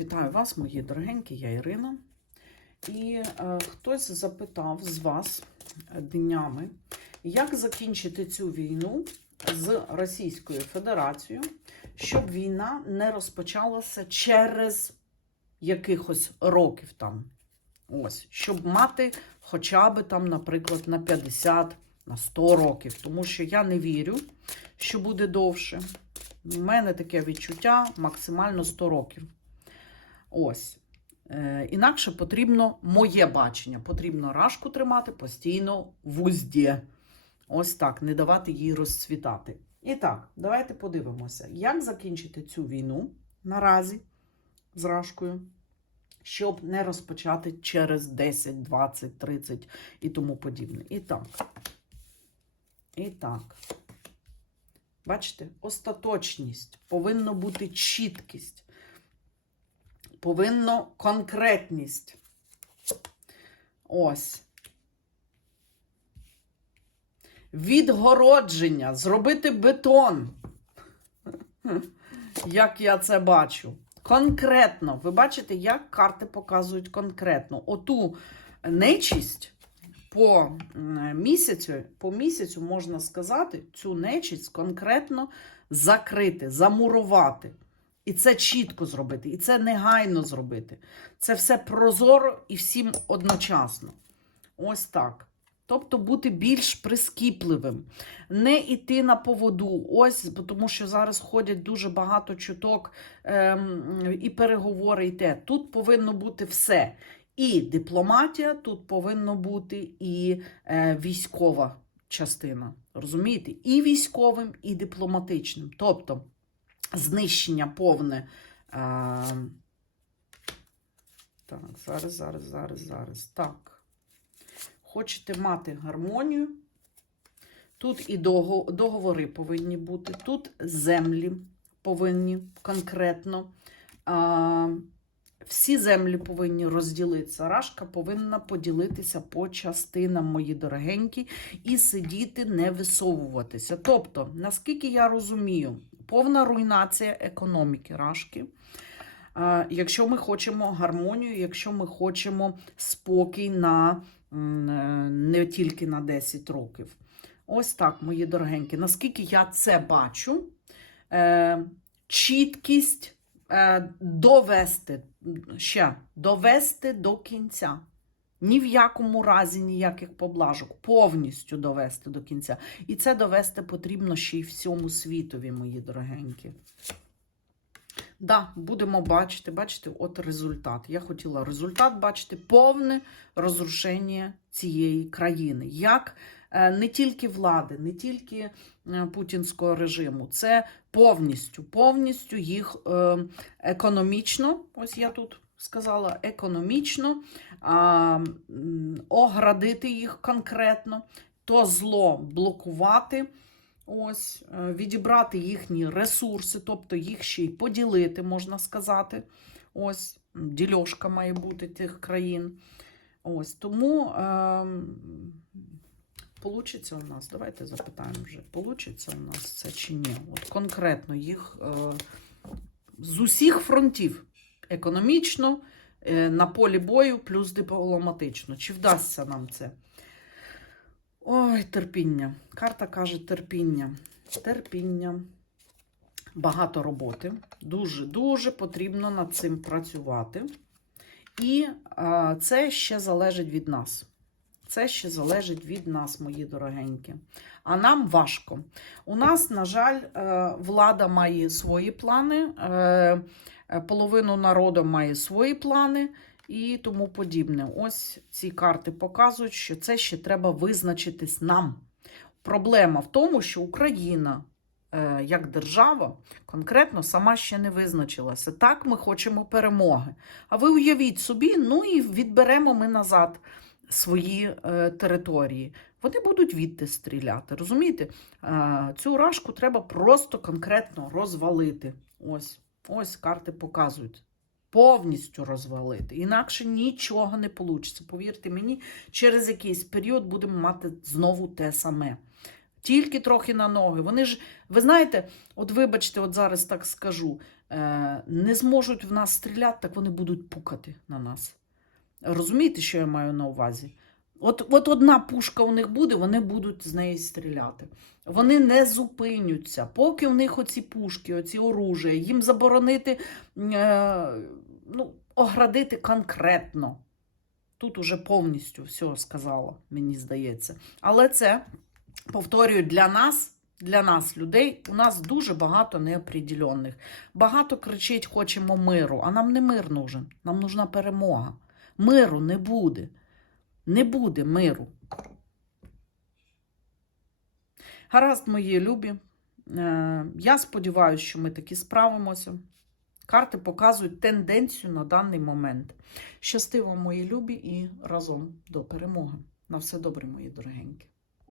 Вітаю вас, мої дорогенькі, я Ірина. І е, хтось запитав з вас днями, як закінчити цю війну з Російською Федерацією, щоб війна не розпочалася через якихось років там. Ось, щоб мати хоча б там, наприклад, на 50, на 100 років. Тому що я не вірю, що буде довше. У мене таке відчуття максимально 100 років. Ось. Е, інакше потрібно моє бачення. Потрібно рашку тримати постійно в узді. Ось так, не давати їй розцвітати. І так, давайте подивимося, як закінчити цю війну наразі з рашкою, щоб не розпочати через 10, 20, 30 і тому подібне. І так. І так. Бачите, остаточність, повинна бути чіткість, повинна конкретність. Ось. Відгородження, зробити бетон. Як я це бачу. Конкретно. Ви бачите, як карти показують конкретно. Оту нечість по місяцю, по місяцю можна сказати, цю нечість конкретно закрити, замурувати. І це чітко зробити, і це негайно зробити. Це все прозоро і всім одночасно. Ось так. Тобто бути більш прискіпливим, не йти на поводу. Ось, тому що зараз ходять дуже багато чуток ем, і переговори, і те. Тут повинно бути все. І дипломатія, тут повинно бути і е, військова частина. Розумієте? І військовим, і дипломатичним. Тобто знищення повне. Е, так, зараз, зараз, зараз, зараз. Так. Хочете мати гармонію. Тут і договори повинні бути, тут землі повинні конкретно. А, всі землі повинні розділитися. Рашка повинна поділитися по частинам, мої дорогенькі, і сидіти, не висовуватися. Тобто, наскільки я розумію, повна руйнація економіки Рашки. Якщо ми хочемо гармонію, якщо ми хочемо спокій на не тільки на 10 років. Ось так, мої дорогенькі. Наскільки я це бачу, е, чіткість е, довести ще довести до кінця. Ні в якому разі ніяких поблажок, повністю довести до кінця. І це довести потрібно ще й всьому світові, мої дорогенькі. Да, будемо бачити, бачите, от результат. Я хотіла результат бачити повне розрушення цієї країни. Як е, не тільки влади, не тільки е, путінського режиму, це повністю, повністю їх е, економічно, ось я тут сказала, економічно оградити їх конкретно, то зло блокувати. Ось, е, відібрати їхні ресурси, тобто їх ще й поділити, можна сказати. Ось, дільошка має бути тих країн. Ось, Тому е, получиться у нас, давайте запитаємо вже, получиться у нас це чи ні. От Конкретно їх е, з усіх фронтів економічно, е, на полі бою, плюс дипломатично. Чи вдасться нам це? Ой, терпіння. Карта каже терпіння. Терпіння. Багато роботи. Дуже-дуже потрібно над цим працювати. І а, це ще залежить від нас. Це ще залежить від нас, мої дорогенькі. А нам важко. У нас, на жаль, е, влада має свої плани, е, половину народу має свої плани і тому подібне. Ось ці карти показують, що це ще треба визначитись нам. Проблема в тому, що Україна, е, як держава, конкретно сама ще не визначилася. Так, ми хочемо перемоги. А ви уявіть собі, ну і відберемо ми назад свої е, території. Вони будуть відти стріляти. Розумієте? Е, цю рашку треба просто конкретно розвалити. Ось, Ось карти показують повністю розвалити. Інакше нічого не вийде. Повірте мені, через якийсь період будемо мати знову те саме. Тільки трохи на ноги. Вони ж, ви знаєте, от вибачте, от зараз так скажу, е, не зможуть в нас стріляти, так вони будуть пукати на нас. Розумієте, що я маю на увазі? От, от одна пушка у них буде, вони будуть з неї стріляти. Вони не зупиняться. Поки у них оці пушки, оці оружия, їм заборонити, е, ну, оградити конкретно. Тут уже повністю все сказала, мені здається. Але це, повторюю, для нас, для нас, людей, у нас дуже багато неопределенних. Багато кричить, хочемо миру, а нам не мир нужен, нам нужна перемога. Миру не буде. Не буде миру. Гаразд, мої любі. Е, Я сподіваюся, що ми таки справимося. Карти показують тенденцію на даний момент. Щастиво, мої любі, і разом до перемоги. На все добре, мої дорогенькі.